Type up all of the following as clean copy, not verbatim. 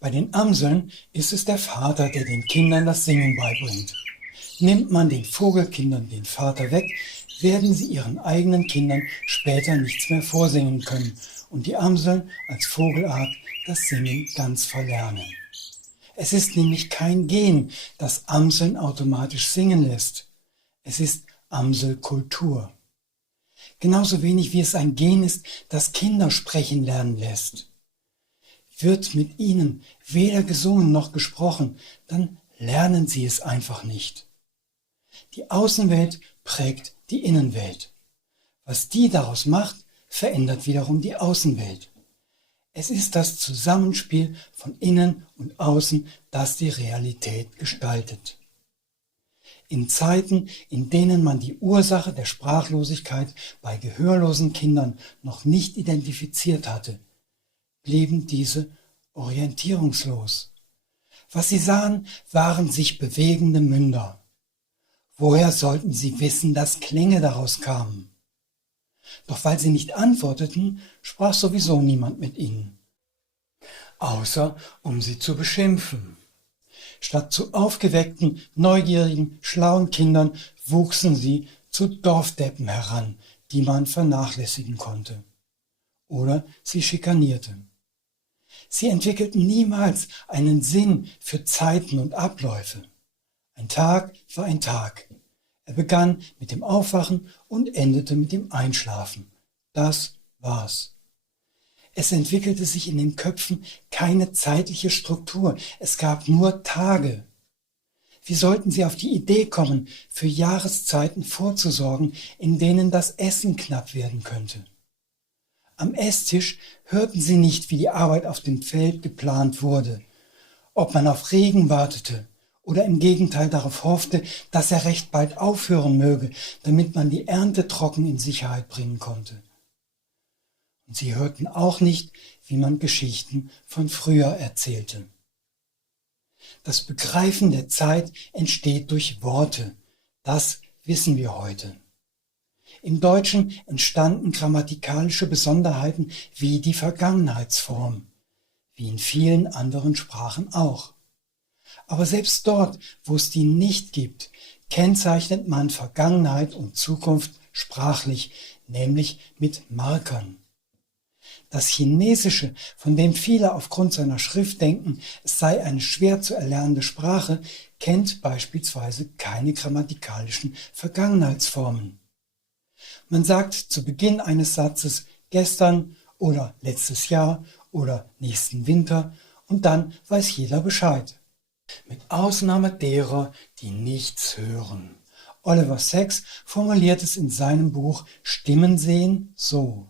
Bei den Amseln ist es der Vater, der den Kindern das Singen beibringt. Nimmt man den Vogelkindern den Vater weg, werden sie ihren eigenen Kindern später nichts mehr vorsingen können und die Amseln als Vogelart das Singen ganz verlernen. Es ist nämlich kein Gen, das Amseln automatisch singen lässt. Es ist Amselkultur. Genauso wenig wie es ein Gen ist, das Kinder sprechen lernen lässt. Wird mit ihnen weder gesungen noch gesprochen, dann lernen sie es einfach nicht. Die Außenwelt prägt die Innenwelt. Was die daraus macht, verändert wiederum die Außenwelt. Es ist das Zusammenspiel von Innen und Außen, das die Realität gestaltet. In Zeiten, in denen man die Ursache der Sprachlosigkeit bei gehörlosen Kindern noch nicht identifiziert hatte, blieben diese orientierungslos. Was sie sahen, waren sich bewegende Münder. Woher sollten sie wissen, dass Klänge daraus kamen? Doch weil sie nicht antworteten, sprach sowieso niemand mit ihnen, außer um sie zu beschimpfen. Statt zu aufgeweckten, neugierigen, schlauen Kindern wuchsen sie zu Dorfdeppen heran, die man vernachlässigen konnte. Oder sie schikanierte. Sie entwickelten niemals einen Sinn für Zeiten und Abläufe. Ein Tag war ein Tag. Er begann mit dem Aufwachen und endete mit dem Einschlafen. Das war's. Es entwickelte sich in den Köpfen keine zeitliche Struktur. Es gab nur Tage. Wie sollten sie auf die Idee kommen, für Jahreszeiten vorzusorgen, in denen das Essen knapp werden könnte? Am Esstisch hörten sie nicht, wie die Arbeit auf dem Feld geplant wurde, ob man auf Regen wartete oder im Gegenteil darauf hoffte, dass er recht bald aufhören möge, damit man die Ernte trocken in Sicherheit bringen konnte. Und sie hörten auch nicht, wie man Geschichten von früher erzählte. Das Begreifen der Zeit entsteht durch Worte. Das wissen wir heute. Im Deutschen entstanden grammatikalische Besonderheiten wie die Vergangenheitsform, wie in vielen anderen Sprachen auch. Aber selbst dort, wo es die nicht gibt, kennzeichnet man Vergangenheit und Zukunft sprachlich, nämlich mit Markern. Das Chinesische, von dem viele aufgrund seiner Schrift denken, es sei eine schwer zu erlernende Sprache, kennt beispielsweise keine grammatikalischen Vergangenheitsformen. Man sagt zu Beginn eines Satzes gestern oder letztes Jahr oder nächsten Winter und dann weiß jeder Bescheid. Mit Ausnahme derer, die nichts hören. Oliver Sacks formuliert es in seinem Buch Stimmen sehen so: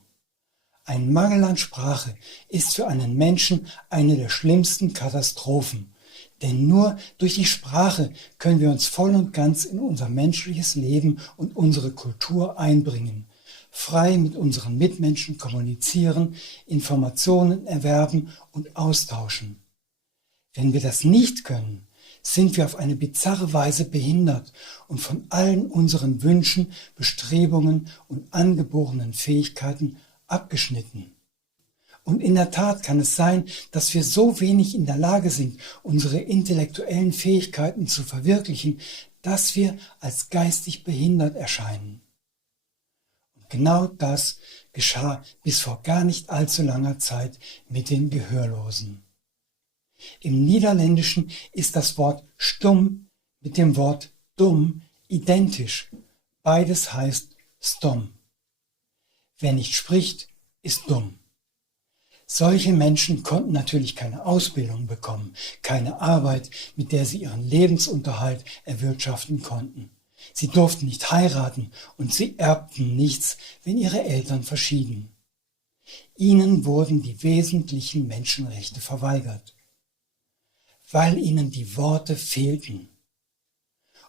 Ein Mangel an Sprache ist für einen Menschen eine der schlimmsten Katastrophen. Denn nur durch die Sprache können wir uns voll und ganz in unser menschliches Leben und unsere Kultur einbringen, frei mit unseren Mitmenschen kommunizieren, Informationen erwerben und austauschen. Wenn wir das nicht können, sind wir auf eine bizarre Weise behindert und von allen unseren Wünschen, Bestrebungen und angeborenen Fähigkeiten abgeschnitten. Und in der Tat kann es sein, dass wir so wenig in der Lage sind, unsere intellektuellen Fähigkeiten zu verwirklichen, dass wir als geistig behindert erscheinen. Und genau das geschah bis vor gar nicht allzu langer Zeit mit den Gehörlosen. Im Niederländischen ist das Wort stumm mit dem Wort dumm identisch. Beides heißt stom. Wer nicht spricht, ist dumm. Solche Menschen konnten natürlich keine Ausbildung bekommen, keine Arbeit, mit der sie ihren Lebensunterhalt erwirtschaften konnten. Sie durften nicht heiraten und sie erbten nichts, wenn ihre Eltern verschieden. Ihnen wurden die wesentlichen Menschenrechte verweigert, weil ihnen die Worte fehlten.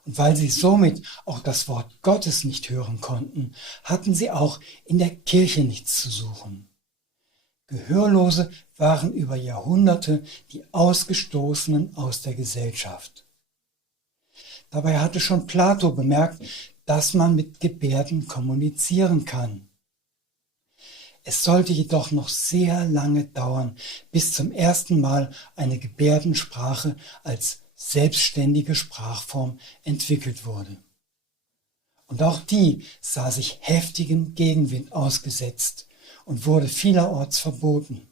Und weil sie somit auch das Wort Gottes nicht hören konnten, hatten sie auch in der Kirche nichts zu suchen. Gehörlose waren über Jahrhunderte die Ausgestoßenen aus der Gesellschaft. Dabei hatte schon Plato bemerkt, dass man mit Gebärden kommunizieren kann. Es sollte jedoch noch sehr lange dauern, bis zum ersten Mal eine Gebärdensprache als selbstständige Sprachform entwickelt wurde. Und auch die sah sich heftigem Gegenwind ausgesetzt und wurde vielerorts verboten.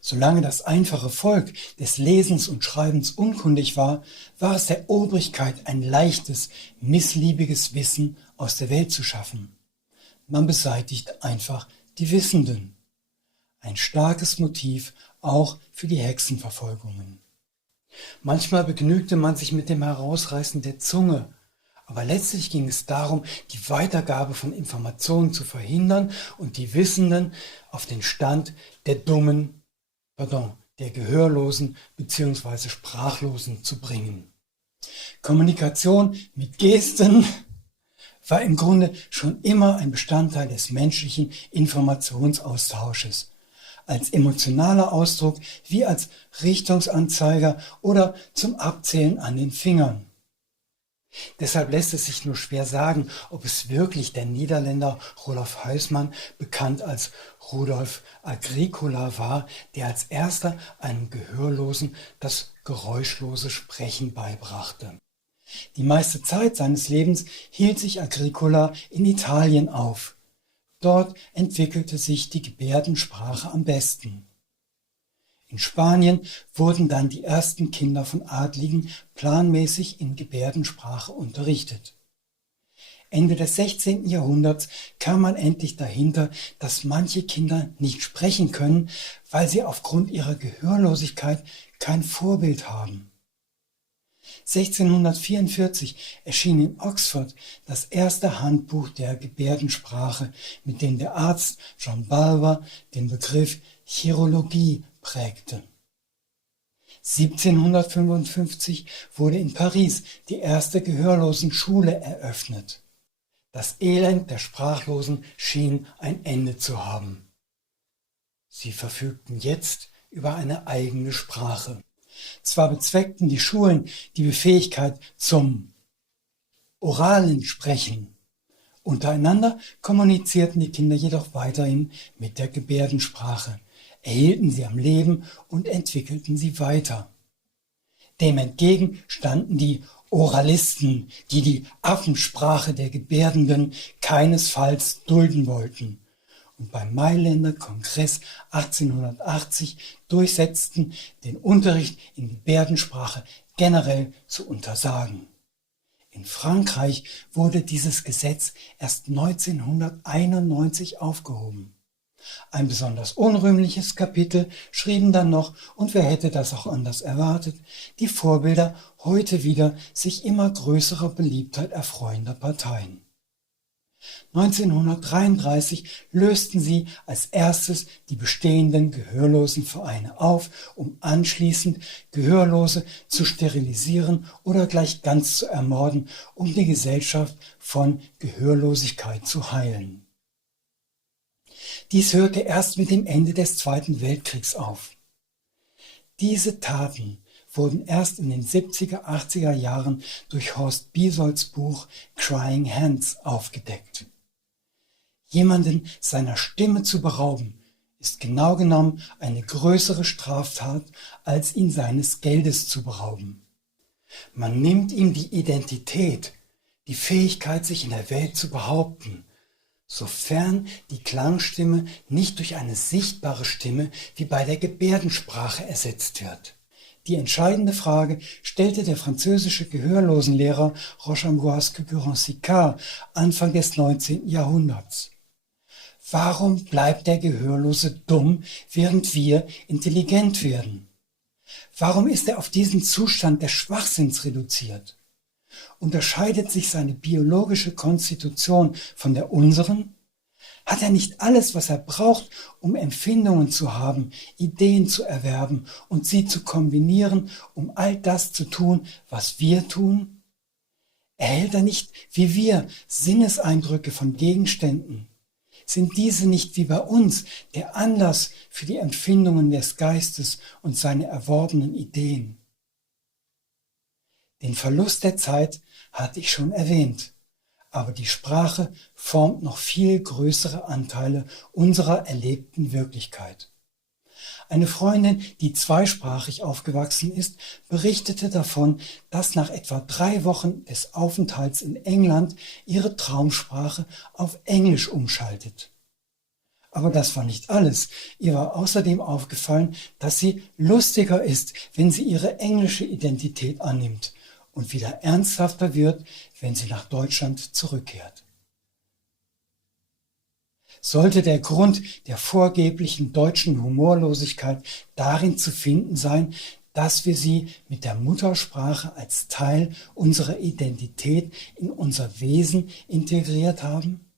Solange das einfache Volk des Lesens und Schreibens unkundig war, war es der Obrigkeit ein leichtes, missliebiges Wissen aus der Welt zu schaffen. Man beseitigt einfach die Wissenden. Ein starkes Motiv auch für die Hexenverfolgungen. Manchmal begnügte man sich mit dem Herausreißen der Zunge, aber letztlich ging es darum, die Weitergabe von Informationen zu verhindern und die Wissenden auf den Stand der der Gehörlosen bzw. Sprachlosen zu bringen. Kommunikation mit Gesten war im Grunde schon immer ein Bestandteil des menschlichen Informationsaustausches, als emotionaler Ausdruck wie als Richtungsanzeiger oder zum Abzählen an den Fingern. Deshalb lässt es sich nur schwer sagen, ob es wirklich der Niederländer Roelof Huysman, bekannt als Rudolf Agricola, war, der als erster einem Gehörlosen das geräuschlose Sprechen beibrachte. Die meiste Zeit seines Lebens hielt sich Agricola in Italien auf. Dort entwickelte sich die Gebärdensprache am besten. In Spanien wurden dann die ersten Kinder von Adligen planmäßig in Gebärdensprache unterrichtet. Ende des 16. Jahrhunderts kam man endlich dahinter, dass manche Kinder nicht sprechen können, weil sie aufgrund ihrer Gehörlosigkeit kein Vorbild haben. 1644 erschien in Oxford das erste Handbuch der Gebärdensprache, mit dem der Arzt John Balmer den Begriff Chirologie prägte. 1755 wurde in Paris die erste Gehörlosenschule eröffnet. Das Elend der Sprachlosen schien ein Ende zu haben. Sie verfügten jetzt über eine eigene Sprache. Zwar bezweckten die Schulen die Befähigkeit zum oralen Sprechen. Untereinander kommunizierten die Kinder jedoch weiterhin mit der Gebärdensprache, erhielten sie am Leben und entwickelten sie weiter. Dem entgegen standen die Oralisten, die die Affensprache der Gebärdenden keinesfalls dulden wollten und beim Mailänder Kongress 1880 durchsetzten, den Unterricht in Gebärdensprache generell zu untersagen. In Frankreich wurde dieses Gesetz erst 1991 aufgehoben. Ein besonders unrühmliches Kapitel schrieben dann noch, und wer hätte das auch anders erwartet, die Vorbilder heute wieder sich immer größerer Beliebtheit erfreuender Parteien. 1933 lösten sie als erstes die bestehenden Gehörlosenvereine auf, um anschließend Gehörlose zu sterilisieren oder gleich ganz zu ermorden, um die Gesellschaft von Gehörlosigkeit zu heilen. Dies hörte erst mit dem Ende des Zweiten Weltkriegs auf. Diese Taten wurden erst in den 70er, 80er Jahren durch Horst Biesolds Buch Crying Hands aufgedeckt. Jemanden seiner Stimme zu berauben, ist genau genommen eine größere Straftat, als ihn seines Geldes zu berauben. Man nimmt ihm die Identität, die Fähigkeit, sich in der Welt zu behaupten, sofern die Klangstimme nicht durch eine sichtbare Stimme wie bei der Gebärdensprache ersetzt wird. Die entscheidende Frage stellte der französische Gehörlosenlehrer Roche-Ambroise Guérin-Sicard Anfang des 19. Jahrhunderts. Warum bleibt der Gehörlose dumm, während wir intelligent werden? Warum ist er auf diesen Zustand des Schwachsinns reduziert? Unterscheidet sich seine biologische Konstitution von der unseren? Hat er nicht alles, was er braucht, um Empfindungen zu haben, Ideen zu erwerben und sie zu kombinieren, um all das zu tun, was wir tun? Erhält er nicht, wie wir, Sinneseindrücke von Gegenständen? Sind diese nicht wie bei uns der Anlass für die Empfindungen des Geistes und seine erworbenen Ideen? Den Verlust der Zeit hatte ich schon erwähnt. aber die Sprache formt noch viel größere Anteile unserer erlebten Wirklichkeit. Eine Freundin, die zweisprachig aufgewachsen ist, berichtete davon, dass nach etwa 3 Wochen des Aufenthalts in England ihre Traumsprache auf Englisch umschaltet. Aber das war nicht alles. Ihr war außerdem aufgefallen, dass sie lustiger ist, wenn sie ihre englische Identität annimmt und wieder ernsthafter wird, wenn sie nach Deutschland zurückkehrt. Sollte der Grund der vorgeblichen deutschen Humorlosigkeit darin zu finden sein, dass wir sie mit der Muttersprache als Teil unserer Identität in unser Wesen integriert haben?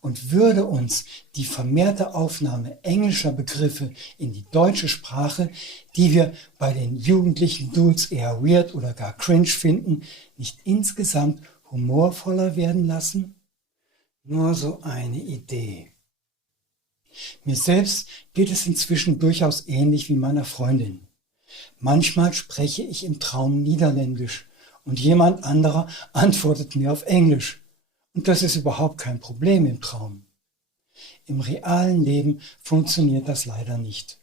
Und würde uns die vermehrte Aufnahme englischer Begriffe in die deutsche Sprache, die wir bei den jugendlichen Dudes eher weird oder gar cringe finden, nicht insgesamt humorvoller werden lassen? Nur so eine Idee. Mir selbst geht es inzwischen durchaus ähnlich wie meiner Freundin. Manchmal spreche ich im Traum Niederländisch und jemand anderer antwortet mir auf Englisch. Und das ist überhaupt kein Problem im Traum. Im realen Leben funktioniert das leider nicht.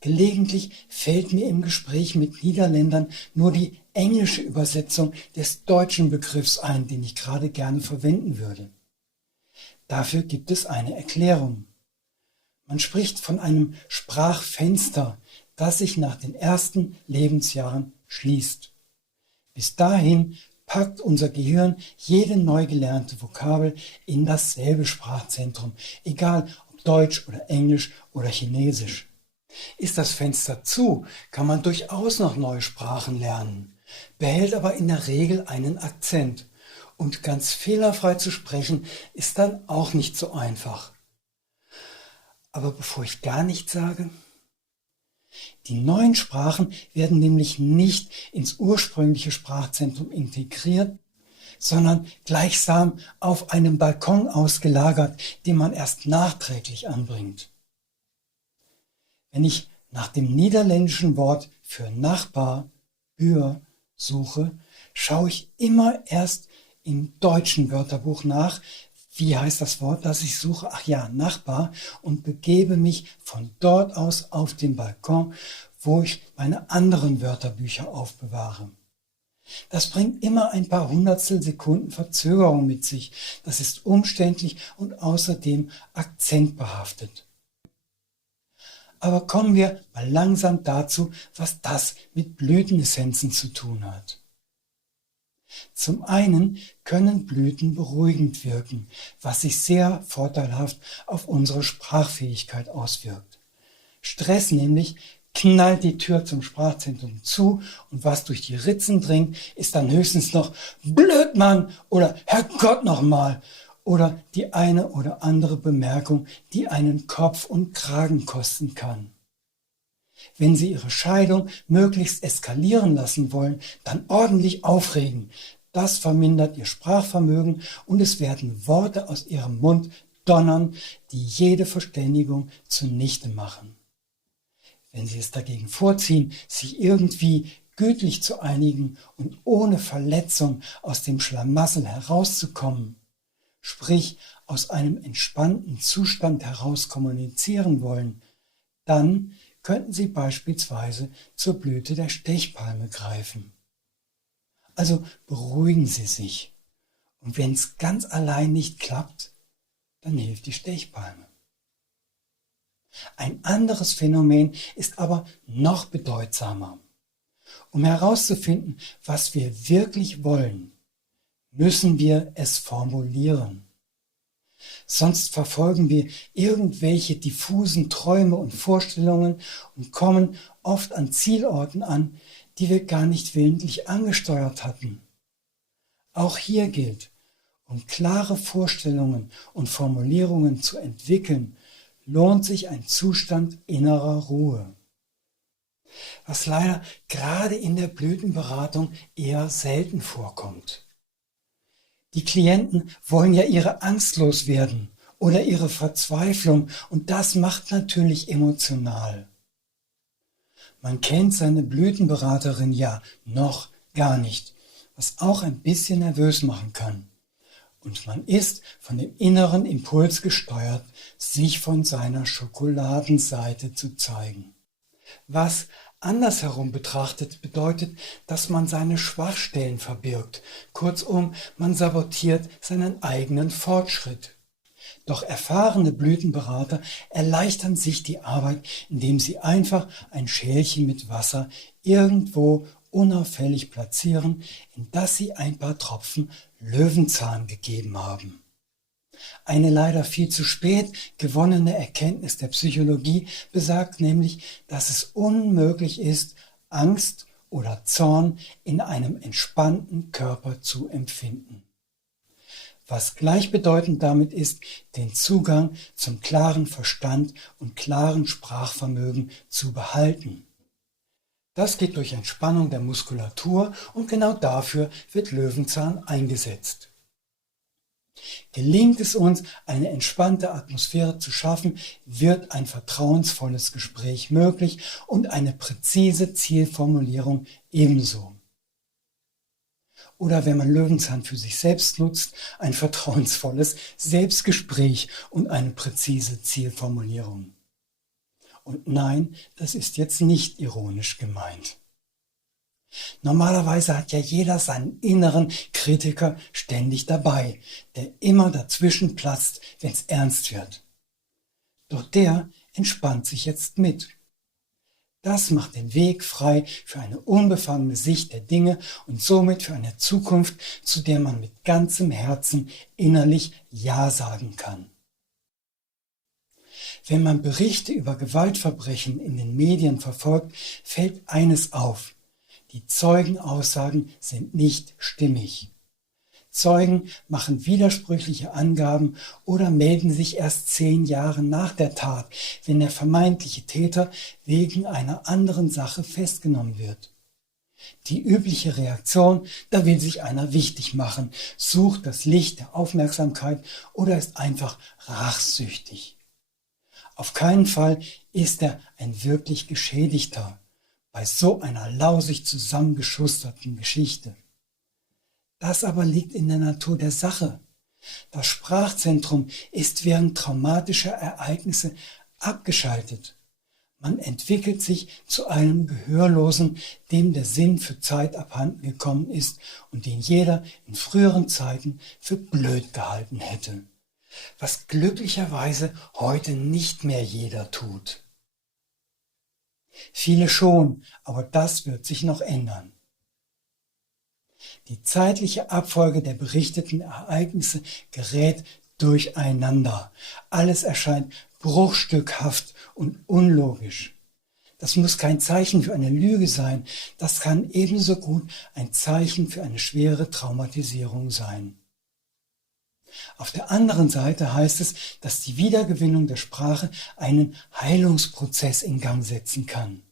Gelegentlich fällt mir im Gespräch mit Niederländern nur die englische Übersetzung des deutschen Begriffs ein, den ich gerade gerne verwenden würde. Dafür gibt es eine Erklärung. Man spricht von einem Sprachfenster, das sich nach den ersten Lebensjahren schließt. Bis dahin packt unser Gehirn jede neu gelernte Vokabel in dasselbe Sprachzentrum, egal ob Deutsch oder Englisch oder Chinesisch. Ist das Fenster zu, kann man durchaus noch neue Sprachen lernen, behält aber in der Regel einen Akzent. Und ganz fehlerfrei zu sprechen, ist dann auch nicht so einfach. Aber bevor ich gar nichts sage, die neuen Sprachen werden nämlich nicht ins ursprüngliche Sprachzentrum integriert, sondern gleichsam auf einem Balkon ausgelagert, den man erst nachträglich anbringt. Wenn ich nach dem niederländischen Wort für Nachbar, Buur, suche, schaue ich immer erst im deutschen Wörterbuch nach, wie heißt das Wort, das ich suche? Ach ja, Nachbar, und begebe mich von dort aus auf den Balkon, wo ich meine anderen Wörterbücher aufbewahre. Das bringt immer ein paar Hundertstel Sekunden Verzögerung mit sich. Das ist umständlich und außerdem akzentbehaftet. Aber kommen wir mal langsam dazu, was das mit Blütenessenzen zu tun hat. Zum einen können Blüten beruhigend wirken, was sich sehr vorteilhaft auf unsere Sprachfähigkeit auswirkt. Stress nämlich knallt die Tür zum Sprachzentrum zu und was durch die Ritzen dringt, ist dann höchstens noch Blöd, Mann oder Herrgott nochmal oder die eine oder andere Bemerkung, die einen Kopf und Kragen kosten kann. Wenn Sie Ihre Scheidung möglichst eskalieren lassen wollen, dann ordentlich aufregen. Das vermindert Ihr Sprachvermögen und es werden Worte aus Ihrem Mund donnern, die jede Verständigung zunichte machen. Wenn Sie es dagegen vorziehen, sich irgendwie gütlich zu einigen und ohne Verletzung aus dem Schlamassel herauszukommen, sprich aus einem entspannten Zustand heraus kommunizieren wollen, dann könnten Sie beispielsweise zur Blüte der Stechpalme greifen. Also beruhigen Sie sich. Und wenn es ganz allein nicht klappt, dann hilft die Stechpalme. Ein anderes Phänomen ist aber noch bedeutsamer. Um herauszufinden, was wir wirklich wollen, müssen wir es formulieren. Sonst verfolgen wir irgendwelche diffusen Träume und Vorstellungen und kommen oft an Zielorten an, die wir gar nicht willentlich angesteuert hatten. Auch hier gilt, um klare Vorstellungen und Formulierungen zu entwickeln, lohnt sich ein Zustand innerer Ruhe. Was leider gerade in der Blütenberatung eher selten vorkommt. Die Klienten wollen ja ihre Angst loswerden oder ihre Verzweiflung und das macht natürlich emotional. Man kennt seine Blütenberaterin ja noch gar nicht was auch ein bisschen nervös machen kann. Und man ist von dem inneren Impuls gesteuert, sich von seiner Schokoladenseite zu zeigen. Was andersherum betrachtet bedeutet, dass man seine Schwachstellen verbirgt. Kurzum, man sabotiert seinen eigenen Fortschritt. Doch erfahrene Blütenberater erleichtern sich die Arbeit, indem sie einfach ein Schälchen mit Wasser irgendwo unauffällig platzieren, in das sie ein paar Tropfen Löwenzahn gegeben haben. Eine leider viel zu spät gewonnene Erkenntnis der Psychologie besagt nämlich, dass es unmöglich ist, Angst oder Zorn in einem entspannten Körper zu empfinden. Was gleichbedeutend damit ist, den Zugang zum klaren Verstand und klaren Sprachvermögen zu behalten. Das geht durch Entspannung der Muskulatur und genau dafür wird Löwenzahn eingesetzt. Gelingt es uns, eine entspannte Atmosphäre zu schaffen, wird ein vertrauensvolles Gespräch möglich und eine präzise Zielformulierung ebenso. Oder wenn man Löwenzahn für sich selbst nutzt, ein vertrauensvolles Selbstgespräch und eine präzise Zielformulierung. Und nein, das ist jetzt nicht ironisch gemeint. Normalerweise hat ja jeder seinen inneren Kritiker ständig dabei, der immer dazwischen platzt, wenn es ernst wird. Doch der entspannt sich jetzt mit. Das macht den Weg frei für eine unbefangene Sicht der Dinge und somit für eine Zukunft, zu der man mit ganzem Herzen innerlich Ja sagen kann. Wenn man Berichte über Gewaltverbrechen in den Medien verfolgt, fällt eines auf: Die Zeugenaussagen sind nicht stimmig. Zeugen machen widersprüchliche Angaben oder melden sich erst 10 Jahre nach der Tat, wenn der vermeintliche Täter wegen einer anderen Sache festgenommen wird. Die übliche Reaktion: Da will sich einer wichtig machen, sucht das Licht der Aufmerksamkeit oder ist einfach rachsüchtig. Auf keinen Fall ist er ein wirklich Geschädigter bei so einer lausig zusammengeschusterten Geschichte. Das aber liegt in der Natur der Sache. Das Sprachzentrum ist während traumatischer Ereignisse abgeschaltet. Man entwickelt sich zu einem Gehörlosen, dem der Sinn für Zeit abhanden gekommen ist und den jeder in früheren Zeiten für blöd gehalten hätte. Was glücklicherweise heute nicht mehr jeder tut. Viele schon, aber das wird sich noch ändern. Die zeitliche Abfolge der berichteten Ereignisse gerät durcheinander. Alles erscheint bruchstückhaft und unlogisch. Das muss kein Zeichen für eine Lüge sein, das kann ebenso gut ein Zeichen für eine schwere Traumatisierung sein. Auf der anderen Seite heißt es, dass die Wiedergewinnung der Sprache einen Heilungsprozess in Gang setzen kann.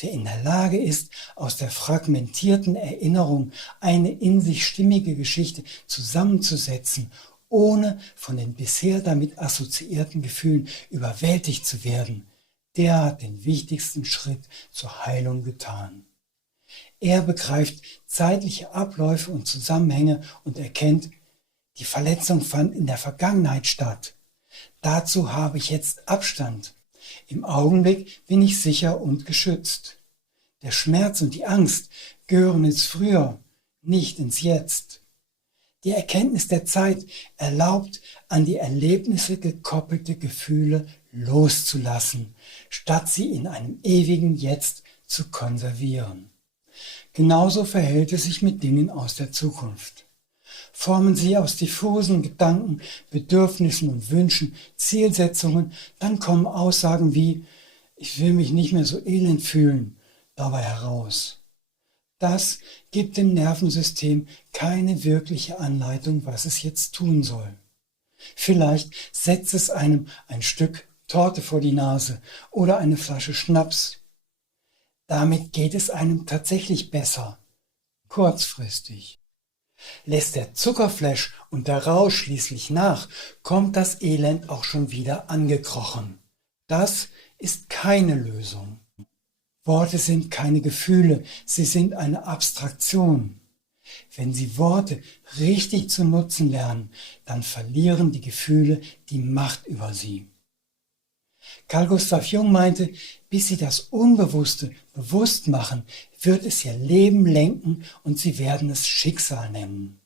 Wer in der Lage ist, aus der fragmentierten Erinnerung eine in sich stimmige Geschichte zusammenzusetzen, ohne von den bisher damit assoziierten Gefühlen überwältigt zu werden, der hat den wichtigsten Schritt zur Heilung getan. Er begreift zeitliche Abläufe und Zusammenhänge und erkennt: Die Verletzung fand in der Vergangenheit statt. Dazu habe ich jetzt Abstand. Im Augenblick bin ich sicher und geschützt. Der Schmerz und die Angst gehören ins Früher, nicht ins Jetzt. Die Erkenntnis der Zeit erlaubt, an die Erlebnisse gekoppelte Gefühle loszulassen, statt sie in einem ewigen Jetzt zu konservieren. Genauso verhält es sich mit Dingen aus der Zukunft. Formen Sie aus diffusen Gedanken, Bedürfnissen und Wünschen Zielsetzungen, dann kommen Aussagen wie: Ich will mich nicht mehr so elend fühlen, dabei heraus. Das gibt dem Nervensystem keine wirkliche Anleitung, was es jetzt tun soll. Vielleicht setzt es einem ein Stück Torte vor die Nase oder eine Flasche Schnaps. Damit geht es einem tatsächlich besser, kurzfristig. Lässt der Zuckerflash und der Rausch schließlich nach, kommt das Elend auch schon wieder angekrochen. Das ist keine Lösung. Worte sind keine Gefühle, sie sind eine Abstraktion. Wenn Sie Worte richtig zu nutzen lernen, dann verlieren die Gefühle die Macht über sie. Carl Gustav Jung meinte, bis Sie das Unbewusste bewusst machen, wird es Ihr Leben lenken und Sie werden es Schicksal nennen.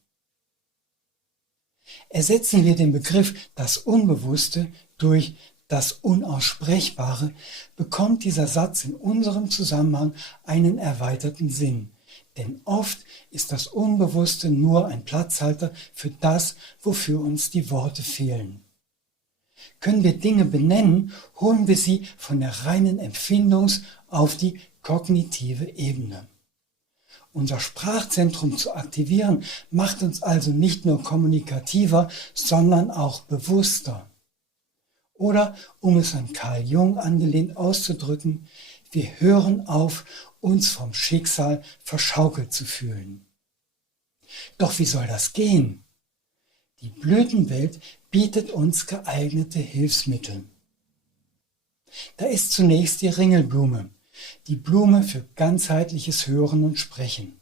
Ersetzen wir den Begriff das Unbewusste durch das Unaussprechbare, bekommt dieser Satz in unserem Zusammenhang einen erweiterten Sinn. Denn oft ist das Unbewusste nur ein Platzhalter für das, wofür uns die Worte fehlen. Können wir Dinge benennen, holen wir sie von der reinen Empfindungs- auf die kognitive Ebene. Unser Sprachzentrum zu aktivieren, macht uns also nicht nur kommunikativer, sondern auch bewusster. Oder, um es an Carl Jung angelehnt auszudrücken, wir hören auf, uns vom Schicksal verschaukelt zu fühlen. Doch wie soll das gehen? Die Blütenwelt bietet uns geeignete Hilfsmittel. Da ist zunächst die Ringelblume, die Blume für ganzheitliches Hören und Sprechen.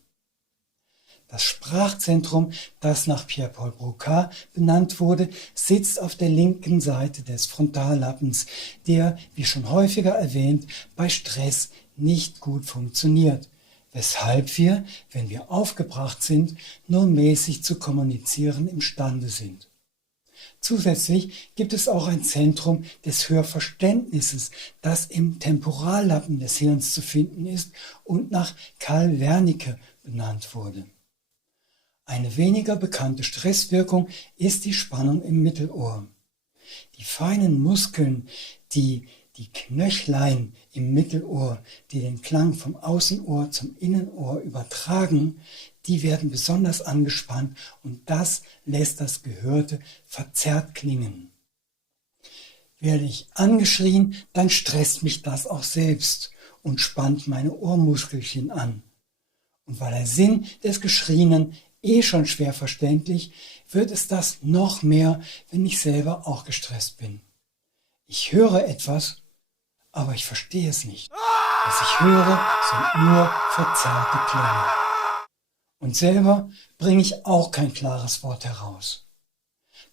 Das Sprachzentrum, das nach Pierre-Paul Broca benannt wurde, sitzt auf der linken Seite des Frontallappens, der, wie schon häufiger erwähnt, bei Stress nicht gut funktioniert, weshalb wir, wenn wir aufgebracht sind, nur mäßig zu kommunizieren imstande sind. Zusätzlich gibt es auch ein Zentrum des Hörverständnisses, das im Temporallappen des Hirns zu finden ist und nach Karl Wernicke benannt wurde. Eine weniger bekannte Stresswirkung ist die Spannung im Mittelohr. Die feinen Muskeln, die Knöchlein im Mittelohr, die den Klang vom Außenohr zum Innenohr übertragen, die werden besonders angespannt und das lässt das Gehörte verzerrt klingen. Werde ich angeschrien, dann stresst mich das auch selbst und spannt meine Ohrmuskelchen an. Und weil der Sinn des Geschrienen schon schwer verständlich, wird es das noch mehr, wenn ich selber auch gestresst bin. Ich höre etwas, aber ich verstehe es nicht. Was ich höre, sind nur verzerrte Klänge. Und selber bringe ich auch kein klares Wort heraus.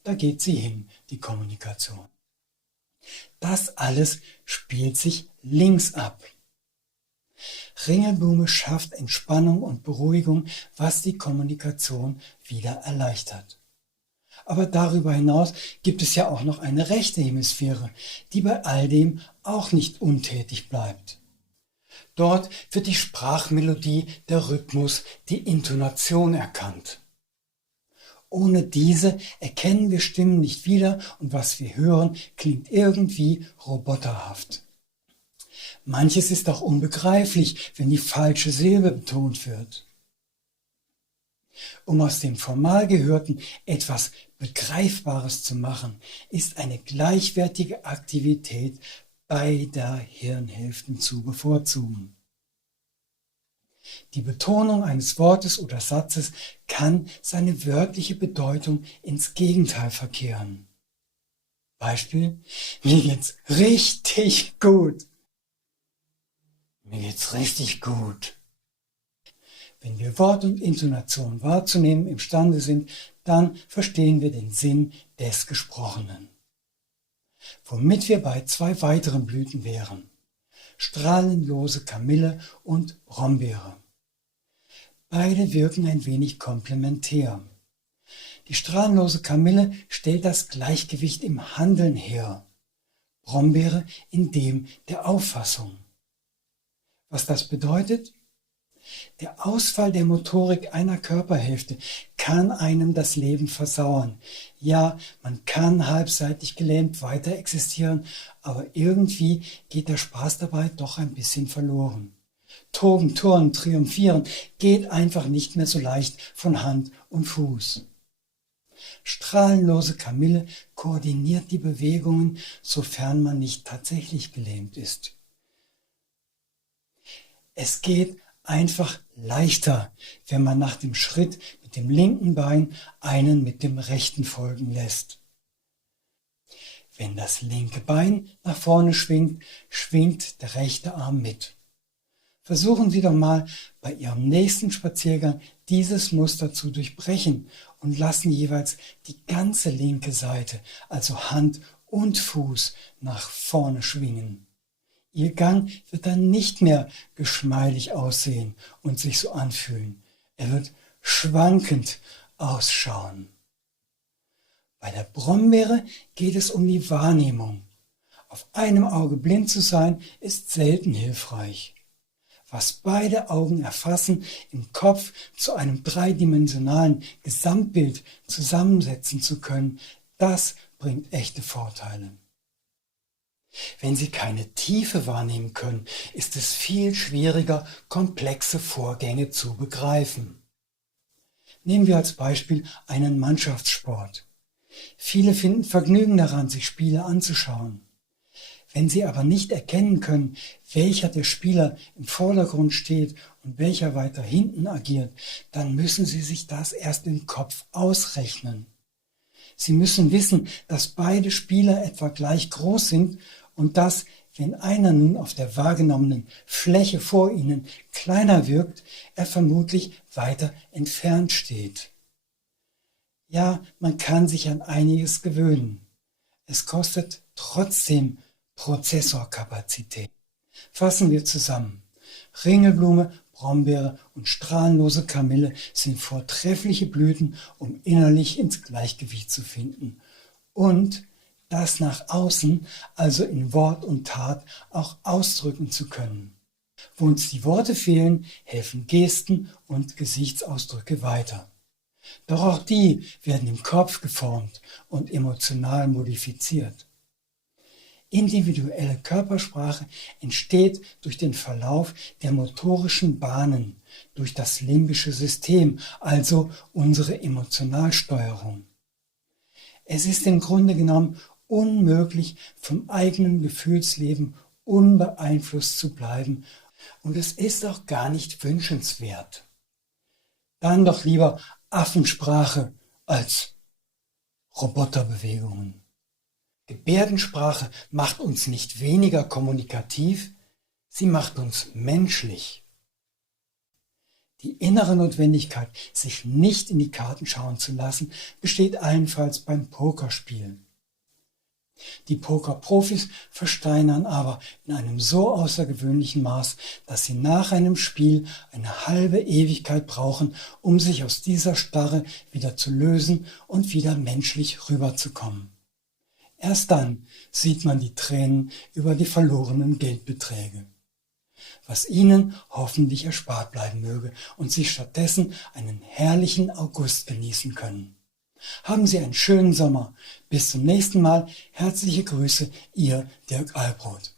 Da geht sie hin, die Kommunikation. Das alles spielt sich links ab. Ringelblume schafft Entspannung und Beruhigung, was die Kommunikation wieder erleichtert. Aber darüber hinaus gibt es ja auch noch eine rechte Hemisphäre, die bei all dem auch nicht untätig bleibt. Dort wird die Sprachmelodie, der Rhythmus, die Intonation erkannt. Ohne diese erkennen wir Stimmen nicht wieder und was wir hören, klingt irgendwie roboterhaft. Manches ist auch unbegreiflich, wenn die falsche Silbe betont wird. Um aus dem formal Gehörten etwas Begreifbares zu machen, ist eine gleichwertige Aktivität beider Hirnhälften zu bevorzugen. Die Betonung eines Wortes oder Satzes kann seine wörtliche Bedeutung ins Gegenteil verkehren. Beispiel: Mir geht's richtig gut. Mir geht's richtig gut. Wenn wir Wort und Intonation wahrzunehmen imstande sind, dann verstehen wir den Sinn des Gesprochenen. Womit wir bei zwei weiteren Blüten wären: strahlenlose Kamille und Brombeere. Beide wirken ein wenig komplementär. Die strahlenlose Kamille stellt das Gleichgewicht im Handeln her, Brombeere in dem der Auffassung. Was das bedeutet? Der Ausfall der Motorik einer Körperhälfte kann einem das Leben versauern. Ja, man kann halbseitig gelähmt weiter existieren, aber irgendwie geht der Spaß dabei doch ein bisschen verloren. Toben, turnen, triumphieren geht einfach nicht mehr so leicht von Hand und Fuß. Strahlenlose Kamille koordiniert die Bewegungen, sofern man nicht tatsächlich gelähmt ist. Es geht einfach leichter, wenn man nach dem Schritt mit dem linken Bein einen mit dem rechten folgen lässt. Wenn das linke Bein nach vorne schwingt, schwingt der rechte Arm mit. Versuchen Sie doch mal bei Ihrem nächsten Spaziergang dieses Muster zu durchbrechen und lassen jeweils die ganze linke Seite, also Hand und Fuß, nach vorne schwingen. Ihr Gang wird dann nicht mehr geschmeidig aussehen und sich so anfühlen. Er wird schwankend ausschauen. Bei der Brombeere geht es um die Wahrnehmung. Auf einem Auge blind zu sein, ist selten hilfreich. Was beide Augen erfassen, im Kopf zu einem dreidimensionalen Gesamtbild zusammensetzen zu können, das bringt echte Vorteile. Wenn Sie keine Tiefe wahrnehmen können, ist es viel schwieriger, komplexe Vorgänge zu begreifen. Nehmen wir als Beispiel einen Mannschaftssport. Viele finden Vergnügen daran, sich Spiele anzuschauen. Wenn Sie aber nicht erkennen können, welcher der Spieler im Vordergrund steht und welcher weiter hinten agiert, dann müssen Sie sich das erst im Kopf ausrechnen. Sie müssen wissen, dass beide Spieler etwa gleich groß sind und dass, wenn einer nun auf der wahrgenommenen Fläche vor Ihnen kleiner wirkt, er vermutlich weiter entfernt steht. Ja, man kann sich an einiges gewöhnen. Es kostet trotzdem Prozessorkapazität. Fassen wir zusammen. Ringelblume, Brombeere und strahlenlose Kamille sind vortreffliche Blüten, um innerlich ins Gleichgewicht zu finden und das nach außen, also in Wort und Tat, auch ausdrücken zu können. Wo uns die Worte fehlen, helfen Gesten und Gesichtsausdrücke weiter. Doch auch die werden im Kopf geformt und emotional modifiziert. Individuelle Körpersprache entsteht durch den Verlauf der motorischen Bahnen, durch das limbische System, also unsere Emotionalsteuerung. Es ist im Grunde genommen unmöglich, vom eigenen Gefühlsleben unbeeinflusst zu bleiben, und es ist auch gar nicht wünschenswert. Dann doch lieber Affensprache als Roboterbewegungen. Gebärdensprache macht uns nicht weniger kommunikativ, sie macht uns menschlich. Die innere Notwendigkeit, sich nicht in die Karten schauen zu lassen, besteht allenfalls beim Pokerspielen. Die Pokerprofis versteinern aber in einem so außergewöhnlichen Maß, dass sie nach einem Spiel eine halbe Ewigkeit brauchen, um sich aus dieser Starre wieder zu lösen und wieder menschlich rüberzukommen. Erst dann sieht man die Tränen über die verlorenen Geldbeträge. Was Ihnen hoffentlich erspart bleiben möge und Sie stattdessen einen herrlichen August genießen können. Haben Sie einen schönen Sommer. Bis zum nächsten Mal. Herzliche Grüße, Ihr Dirk Albrot.